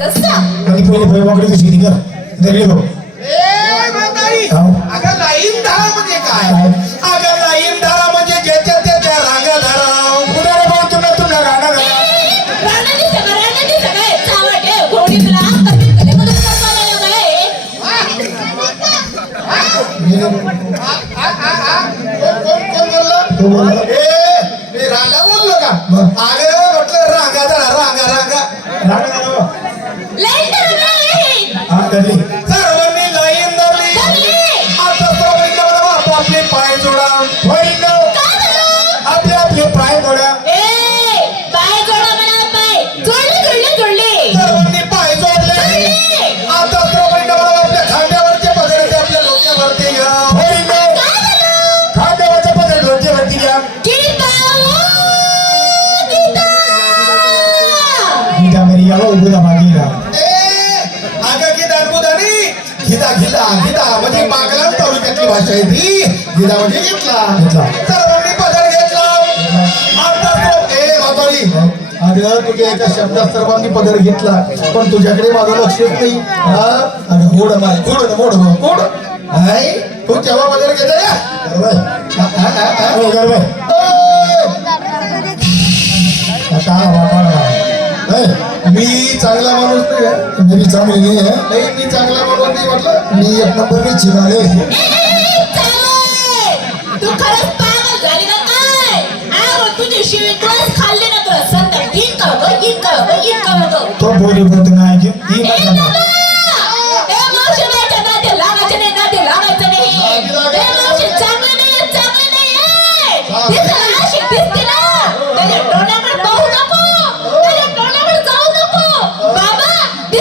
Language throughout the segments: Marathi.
आणि पहिले भयवाकडे कशी ती कर दरले भाऊ हो. अगं लाईन धारा म्हणजे काय अगं लाईन धारा म्हणजे ज्याच्या त्याच्या रांगा धारा कुणाला भाऊ तुला तुला झाला रांगा बोललो का मग? म्हटलं रांगा धारा रांगा रांगा झालं गीता मेरी यावं उभं जा मागे जा. ए, अगं गीता अनुभूतानी गीता गीता गीता म्हणजे मागला तालुक्यातली भाषा आहे ती. गीता म्हणजे घेतला. घेतला. सर्वांनी पदर घेतला. आता तो- ए म्हातारी. अगं तुझ्या एका शब्दात सर्वांनी पदर घेतला पण तुझ्याकडे माझं लक्ष येत नाही. हा? अगं मोड माय मोड मोड मोड. हाय तू केव्हा पदर घेतला. हा, आता मी चांगला माणूस नाही आहे. मेरी चांगली नाही आहे. नाही मी चांगला माणूस नाही म्हटलं. मी एक नंबर चिराले ए, चालेल. तू खरंच पागल झाली ना काय? आ, तुझे शिवी तुलाच खाल्ले ना तुला संध्या येईन का गं येईन का गं येईन का गं. तो बोली बोलत नाही की.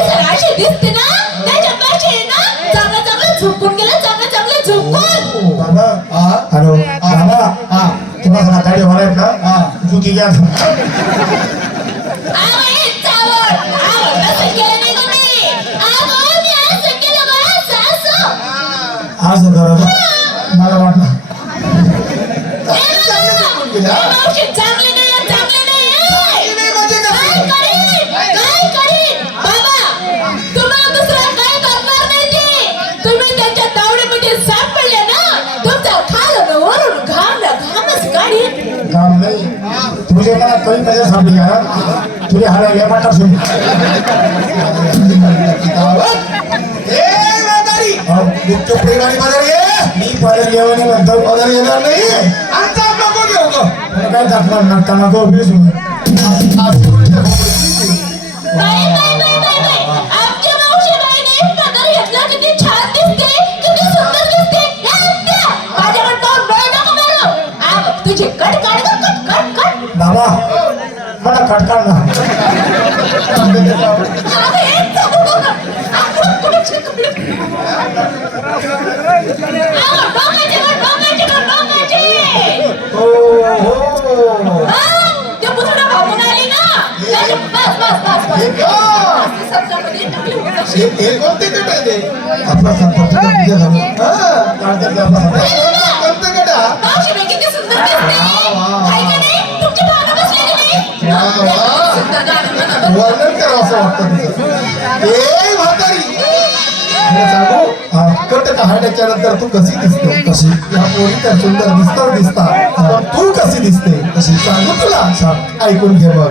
बाबा, दिसायला अशी दिसते ना, आहे चांगलं चांगलं गेलं, चांगलं चांगलं. बाबा हा हॅलो बाबा हा गाडी हा. हे असं असं. आज करा मला वाटलं काम नाही तुझे मला कमी नजर सापडी का तुझे घ्या माटा सुन ए म्हातारी हो. गुप्त प्रेमाने पदर घे मी पदर घेऊन म्हणतो पदर येणार नाही. नको घेऊ काय दाखवा नाटका नको तुझी कट काढ बाबा मला खटकाळ ना. अगं, हे चालू नको. आ, वाटतं ए म्हातारी. हा नंतर तू कशी दिसते? कशी? या पोरी तर सुंदर दिसतात दिसतात तू कशी दिसते? कशी सांगू तुला? ऐकून घे बघ